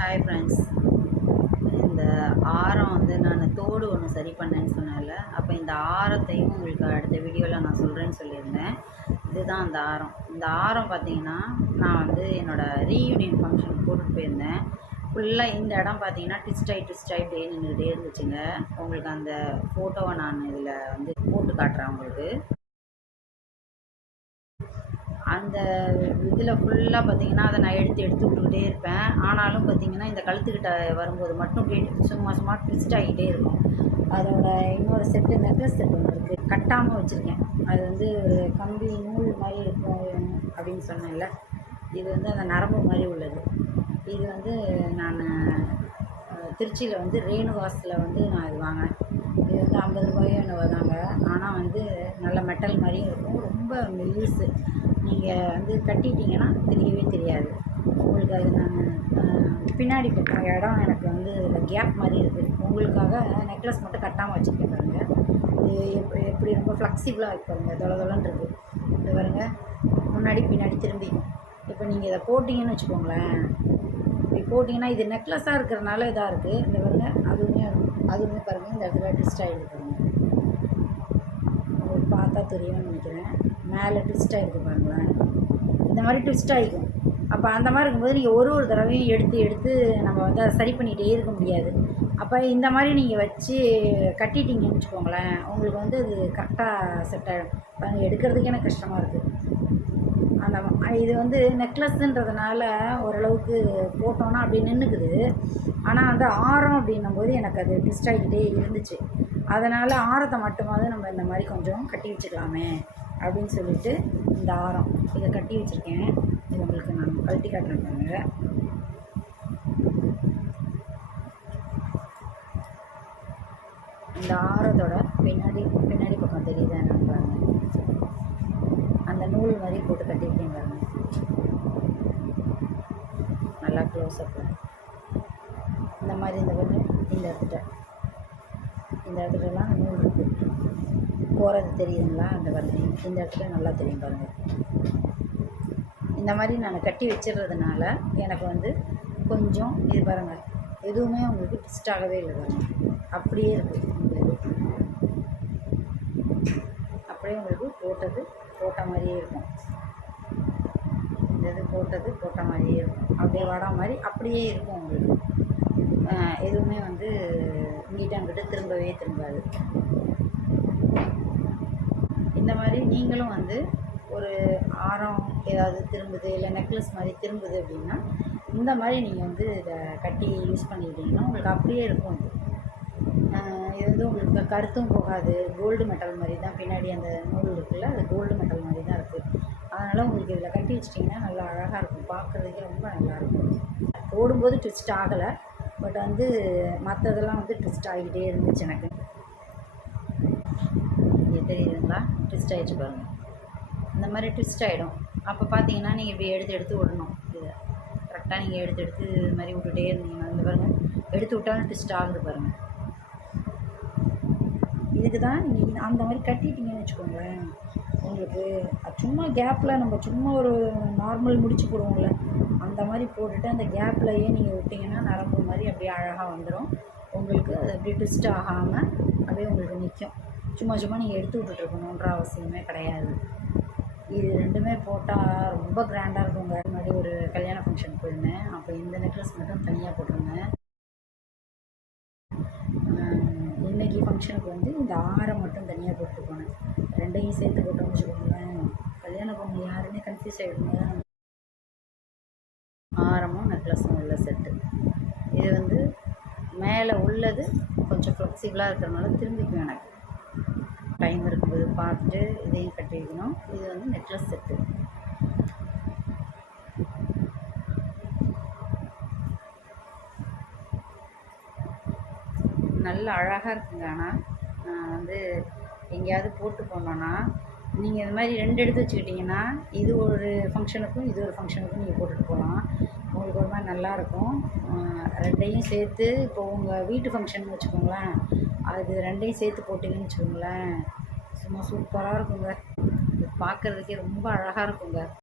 Hi friends இந்த ஆரம் வந்து நான் தோடு ஒன்று சரி பண்ணேன்னு சொன்னேன்ல அப்போ இந்த ஆரத்தையும் உங்களுக்கு அடுத்த வீடியோவில் நான் சொல்கிறேன்னு சொல்லியிருந்தேன். இதுதான் அந்த ஆரம். இந்த ஆரம் பார்த்தீங்கன்னா நான் வந்து என்னோடய ரீயூனியன் ஃபங்க்ஷன் போட்டுட்டு போயிருந்தேன். ஃபுல்லாக இந்த இடம் பார்த்தீங்கன்னா ட்விஸ்ட் ஆகி ட்விஸ்ட் ஆகிட்டே நின்றுட்டே இருந்துச்சுங்க. உங்களுக்கு அந்த ஃபோட்டோவை நான் இதில் வந்து போட்டு காட்டுறேன் உங்களுக்கு. அந்த இதில் ஃபுல்லாக பார்த்தீங்கன்னா அதை நான் எடுத்து எடுத்து விட்டுக்கிட்டே இருப்பேன். ஆனாலும் பார்த்தீங்கன்னா இந்த கழுத்துக்கிட்ட வரும்போது மட்டும் அப்படியே சும்மா சும்மா ட்விஸ்ட் ஆகிட்டே இருக்கும். அதோட இன்னொரு செட்டு நெக்லஸ் செட் ஒன்று இருக்குது கட்டாமல் வச்சுருக்கேன். அது வந்து ஒரு கம்பி நூல் மாதிரி இருக்கும் அப்படின்னு சொன்னேன்ல. இது வந்து அந்த நரம்பு மாதிரி உள்ளது. இது வந்து நான் திருச்சியில் வந்து ரேணுவாஸில் வந்து நான் இது வாங்கினேன். இது வந்து ஐம்பது ரூபாயோ என்ன வருவாங்க ஆனால் வந்து நல்ல மெட்டல் மாதிரியும் இருக்கும். ரொம்ப மெல்லிஸு நீங்கள் வந்து கட்டிட்டீங்கன்னா தெரியவே தெரியாது. உங்களுக்கு அது நான் பின்னாடி பக்கம் இடம் எனக்கு வந்து இந்த கேப் மாதிரி இருக்குது உங்களுக்காக நெக்லஸ் மட்டும் கட்டாமல் வச்சுருக்கேன் பாருங்கள் இது எப்படி எப்படி ரொம்ப ஃப்ளெக்சிபிளாக இருக்கு பாருங்க. தொலை தொலைன்னு இருக்குது இது பாருங்க. முன்னாடி பின்னாடி திரும்பிக்கும் இப்போ நீங்கள் இதை போட்டிங்கன்னு வச்சுக்கோங்களேன். இப்படி போட்டிங்கன்னா இது நெக்லஸாக இருக்கிறனால இதாக இருக்குது இந்த பாருங்க. அதுவுமே அதுவுமே பாருங்கள் இந்த இடத்துல ட்விஸ்ட் ஆகிடுது பாருங்கள் தெரியும்னு நினைக்கிறேன். மேலே ட்விஸ்ட் ஆகிருக்கு பாருங்களேன். இந்த மாதிரி ட்விஸ்ட் ஆகிக்கும் அப்போ அந்த மாதிரி இருக்கும்போது நீங்கள் ஒரு ஒரு தடவையும் எடுத்து எடுத்து நம்ம வந்து அதை சரி பண்ணிகிட்டே இருக்க முடியாது. அப்போ இந்த மாதிரி நீங்கள் வச்சு கட்டிட்டீங்கன்னு வச்சுக்கோங்களேன் உங்களுக்கு வந்து அது கரெக்டாக செட் ஆகிடும் பாருங்கள் எடுக்கிறதுக்கே எனக்கு கஷ்டமாக இருக்குது அந்த இது வந்து நெக்லஸ்ன்றதுனால ஓரளவுக்கு போட்டோன்னா அப்படி நின்றுக்குது ஆனால் வந்து ஆரம் அப்படின்னும் போது எனக்கு அது ட்விஸ்ட் ஆகிக்கிட்டே இருந்துச்சு. அதனால் ஆரத்தை மட்டுமாவது நம்ம இந்த மாதிரி கொஞ்சம் கட்டி வச்சுக்கலாமே அப்படின்னு சொல்லிட்டு இந்த ஆரம் இதை கட்டி வச்சுருக்கேன். இது உங்களுக்கு நான் கழட்டி காட்டுறேன் பாருங்க. இந்த ஆரத்தோட பின்னாடி பின்னாடி பக்கம் தெரியுதா என்னன்னு பாருங்க. அந்த நூல் மாதிரி போட்டு கட்டியிருக்கேன் பாருங்க. நல்லா க்ளோஸ் அப்பில் இந்த மாதிரி இந்த பண்ணி இந்த இடத்துல. இந்த இடத்துலலாம் நூல் இருக்குது போகிறது தெரியுதுங்களா? அந்த பாருங்க இந்த இடத்துல நல்லா தெரியும் பாருங்கள் இந்த மாதிரி நான் கட்டி வச்சிடுறதுனால எனக்கு வந்து கொஞ்சம் இது பாருங்கள் எதுவுமே உங்களுக்கு ட்விஸ்ட் ஆகவே இல்லை பாருங்கள் அப்படியே இருக்குது அப்படியே உங்களுக்கு போட்டது போட்ட மாதிரியே இருக்கும். இந்த இது போட்டது போட்ட மாதிரியே இருக்கும். அப்படியே வடை மாதிரி அப்படியே இருக்கும் உங்களுக்கு. எதுவுமே வந்து இங்கிட்ட அங்கிட்ட திரும்பவே திரும்பாது. இந்த மாதிரி நீங்களும் வந்து ஒரு ஆரம் ஏதாவது திரும்புது இல்லை நெக்லஸ் மாதிரி திரும்புது அப்படின்னா இந்த மாதிரி நீங்கள் வந்து இதை கட்டி யூஸ் பண்ணிக்கிட்டீங்கன்னா உங்களுக்கு அப்படியே இருக்கும் அது இது வந்து உங்களுக்கு கருத்தும் போகாது. கோல்டு மெட்டல் மாதிரி தான் பின்னாடி அந்த நூல் இருக்குல்ல அது கோல்டு மெட்டல் மாதிரி தான் இருக்குது அதனால் உங்களுக்கு இதில் கட்டி வச்சிட்டிங்கன்னா நல்லா அழகாக இருக்கும். பார்க்குறதுக்கே ரொம்ப நல்லாயிருக்கும் போடும்போது ட்விஸ்ட் ஆகலை. பட் வந்து மற்றதெல்லாம் வந்து ட்விஸ்ட் ஆகிக்கிட்டே இருந்துச்சு எனக்கு. இங்கே தெரியுதுங்களா? ட்விஸ்ட் ஆகிடுச்சு பாருங்கள் இந்த மாதிரி ட்விஸ்ட் ஆகிடும் அப்போ பார்த்தீங்கன்னா நீங்கள் இப்படி எடுத்து எடுத்து விடணும். இதை கரெக்டாக நீங்கள் எடுத்து எடுத்து இது மாதிரி விட்டுட்டே இருந்தீங்கன்னா இந்த பாருங்கள் எடுத்து விட்டாலும் ட்விஸ்ட் ஆகுது பாருங்கள் இதுக்கு தான் நீங்கள் அந்த மாதிரி கட்டிட்டீங்கன்னு வச்சுக்கோங்களேன். உங்களுக்கு அது சும்மா கேப்பில் நம்ம சும்மா ஒரு நார்மல் முடிச்சு போடுவோம்ல. அந்த மாதிரி போட்டுட்டு அந்த கேப்லையே நீங்கள் விட்டிங்கன்னா நரம்பு மாதிரி அப்படியே அழகாக வந்துடும் உங்களுக்கு அது அப்படியே ட்விஸ்ட் ஆகாமல் அப்படியே உங்களுக்கு நிற்கும் சும்மா சும்மா நீங்கள் எடுத்து விட்டுட்ருக்கணுன்ற அவசியமே கிடையாது. இது ரெண்டுமே போட்டால் ரொம்ப கிராண்டாக இருக்குங்க முன்னாடி ஒரு கல்யாண ஃபங்க்ஷன் போயிருந்தேன் அப்போ இந்த நெக்லஸ் மட்டும் தனியாக போட்டிருந்தேன் ஃபங்க்ஷனுக்கு வந்து இந்த ஆரம் மட்டும் தனியாக போட்டு போனேன் ரெண்டையும் சேர்த்து போட்டோம்னு வச்சுக்கோங்களேன். கல்யாண பொண்ணு யாருமே கன்ஃபியூஸ் ஆகிடுங்க ஆரமும் நெக்லஸும் உள்ள செட்டு இது வந்து மேலே உள்ளது கொஞ்சம் ஃப்ளெக்சிபிளாக இருக்கிறனால திரும்பிக்கும் எனக்கு. டைம் இருக்கும்போது பார்த்துட்டு இதையும் கட்டி வைக்கணும் இது வந்து நெக்லஸ் செட்டு நல்ல அழகாக இருக்குங்க ஆனால் நான் வந்து எங்கேயாவது போட்டு போனோன்னா நீங்கள் இது மாதிரி ரெண்டு எடுத்து வச்சுக்கிட்டிங்கன்னா இது ஒரு ஃபங்க்ஷனுக்கும் இது ஒரு ஃபங்க்ஷனுக்கும் நீங்கள் போட்டுட்டு போகலாம். உங்களுக்கு ஒரு மாதிரி நல்லாயிருக்கும் ரெண்டையும் சேர்த்து இப்போ உங்கள் வீட்டு ஃபங்க்ஷன் வச்சுக்கோங்களேன் அது ரெண்டையும் சேர்த்து போட்டிங்கன்னு வச்சுக்கோங்களேன் சும்மா சூப்பராக இருக்குங்க. பார்க்குறதுக்கே ரொம்ப அழகாக இருக்குங்க.